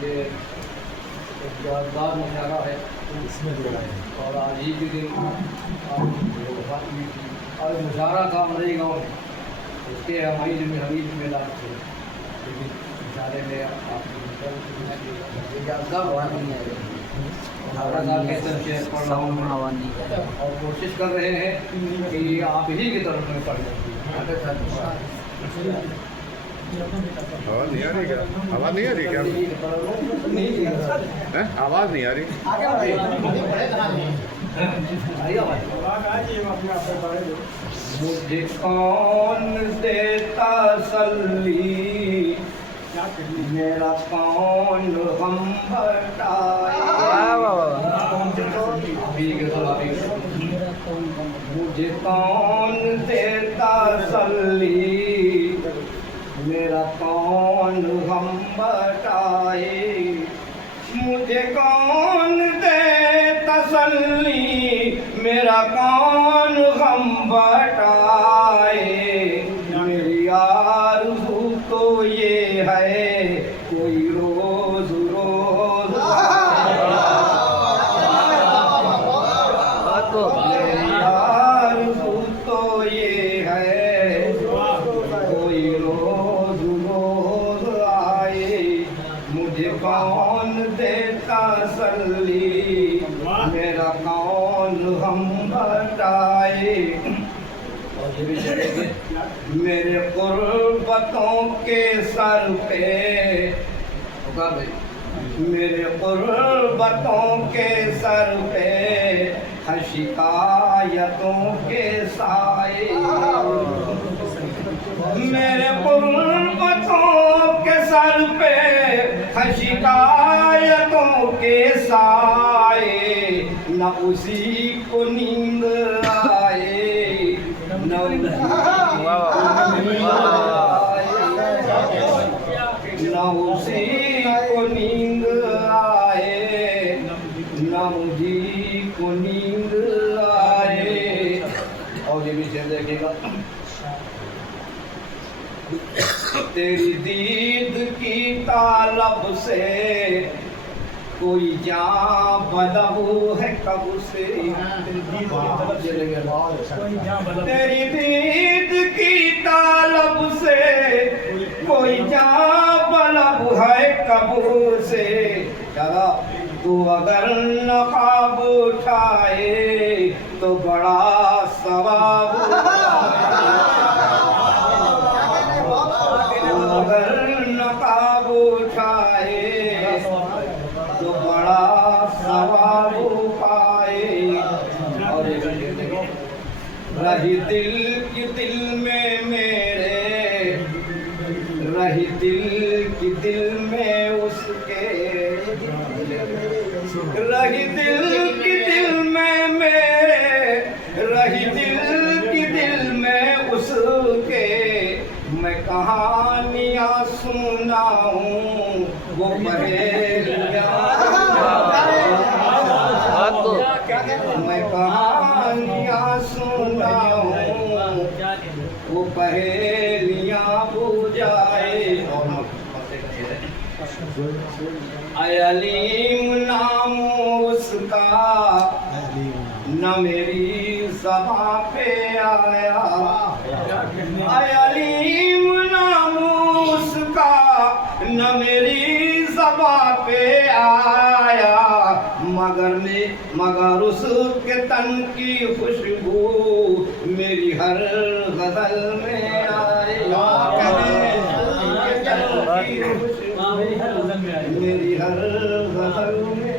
ये यादगार नज़ारा है इसमें जोड़ा है। और आज ही के दिन वफात हुई थी और मुशारा था हमारे गाँव में, उसके हमीद में लाभ थे, लेकिन मुशारे में आपकी यादगार हुआ नहीं है। मुशारा साहब के तरफ शेयर पढ़ रहा हूँ और कोशिश कर रहे हैं कि आप ही की तरफ में पढ़ जाए। आवाज़ नहीं आ रही क्या? आवाज़ नहीं आ रही क्या? हैं? आवाज़ नहीं आ रही। मुझे कौन देता सल्ली, मेरा कौन हम बताए। मुझे कौन देता सल्ली, मेरा कौन हम बताए। मुझे कौन दे तसल्ली, मेरा कौन हम बताए। मेरी आरज़ू तो ये है कोई रोज़ रोज़ मेरी आरज़ू तो ये है कोई रोज़ रोज़ आए। मुझे कौन देता सल्ली, मेरा कौन हम बताए। मेरे कुर्बतों के सर पे, मेरे कुर्बतों के सर पे शिकायतों के साए। मेरे कुर्बतों के सर पे शिकायतों के साए। न उसी को नींद आए, न उसी को नींद आए, न मुझी को नींद आए। और ये भी शेर देखिएगा। तेरी दीद की तालब से कोई जान बदबू है कब से। तेरी दीद की तालब से कोई जान बदबू है कब से। चला तू अगर नकाब उठाए तो बड़ा सवाब। अगर नकाब उठाए तो बड़ा सवाब पाए। और रही दिल की दिल में मेरे, रही दिल की दिल में उसके, रही दिल की दिल में मेरे, रही दिल की दिल में उसके। मैं कहानियाँ सुनाऊं वो पहेलियाँ, मैं कहानियाँ सुनाऊं वो पहेलियाँ बुझाए। अलीम नाम उसका न मेरी ज़बां पे आया। अलीम नाम उसका न मेरी ज़बां पे आया। मगर उसके तन की खुशबू मेरी हर गज़ल में आए। मेरी हर गज़ल में